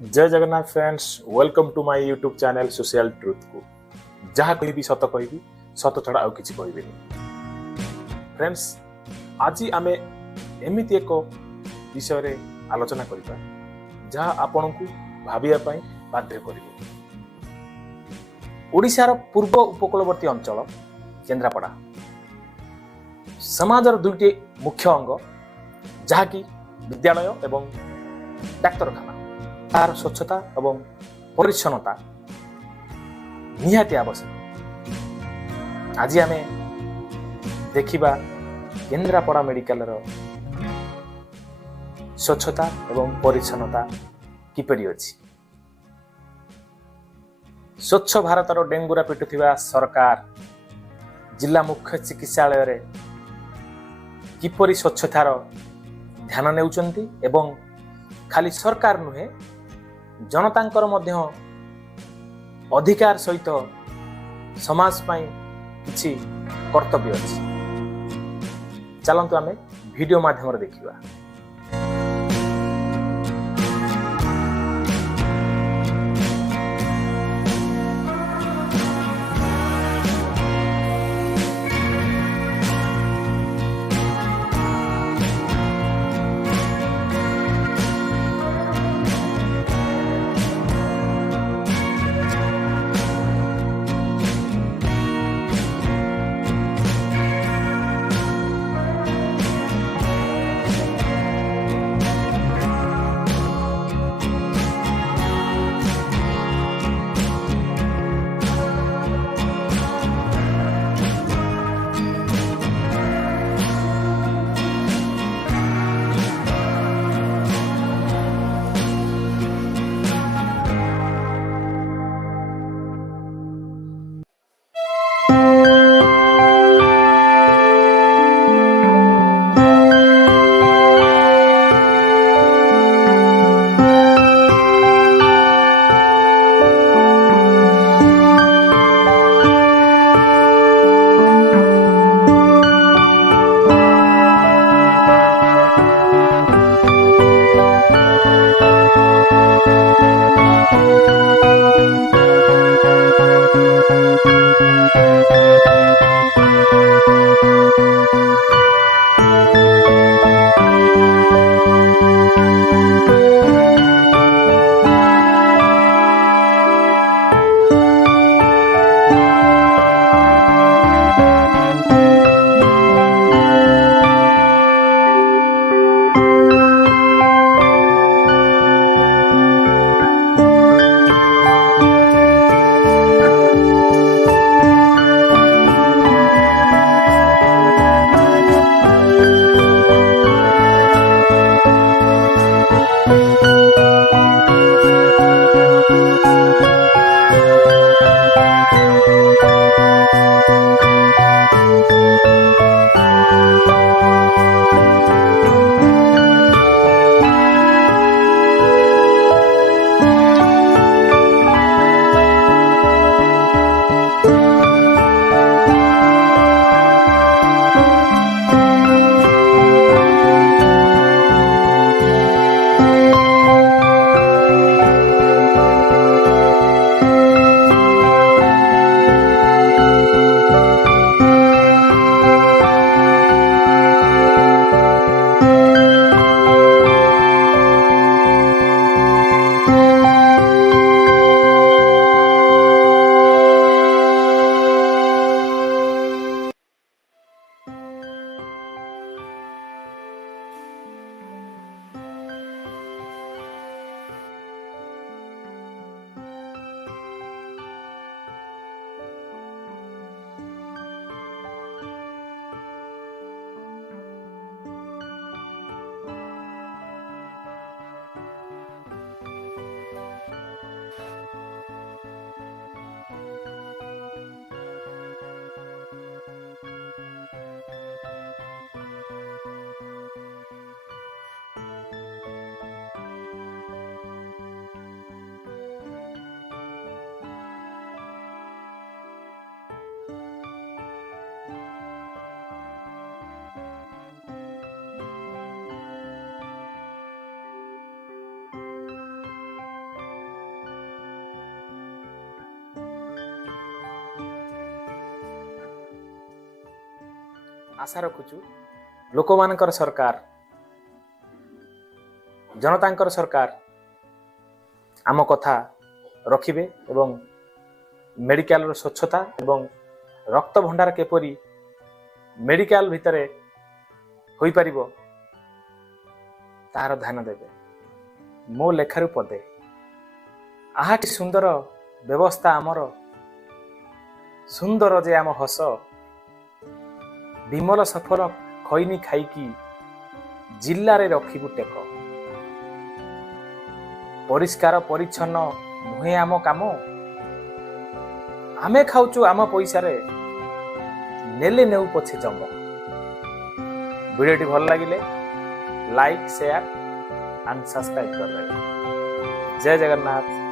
जय Jagannath friends, welcome to my YouTube channel social truth को जहाँ कहि सत कहि सत छड़ा आउ किछि कहबेनी। फ्रेंड्स, आज आमे एमिति एक विषय रे आलोचना करिबा जहाँ आपन को भाबिया पई बाध्य करिवो। ओडिशार पूर्व उपकूलवर्ती अंचल केन्द्रापड़ा समाजर दुईटी मुख्य अंग जहाँकि विद्यालय एवं डाक्तरखाना तार स्वच्छता एवं परिच्छन्नता निहाती आवश्यक। आज आमे देखिबा केन्द्रापड़ा मेडिकल रो स्वच्छता एवं परिच्छन्नता किपरि अछि। स्वच्छ भारत रो डेंगुरा पिटुथिबा सरकार जिला मुख्य चिकित्सालय रे किपरि स्वच्छतार ध्यान नेउचंती एवं खाली सरकार नुहे जनतांकर मध्य अधिकार सहित समाज पाई किछि कर्तव्य अछि। चलंतु आमे वीडियो माध्यम देखिबा। आशा रखुचु लोक मानकर सरकार जनतांकर सरकार आम कथा रखिबे एवं मेडिकल स्वच्छता एवं रक्त भंडार केपरी मेडिकल भितर होई परिबो तार ध्यान देबे। मो लेखारु पदे आहाटी सुंदर व्यवस्था आमर सुंदर जे आम हस विमल सफल खैनी खाइकी जिल्ला रे रखिबु टेक परिष्कार परिच्छन्न नुहे आम काम आमे खाउचु आम पैसा रे नेले नेउ पछे जंग। वीडियोटी भल लागिले लाइक शेयर एंड सब्सक्राइब कर देबे। जय जगन्नाथ।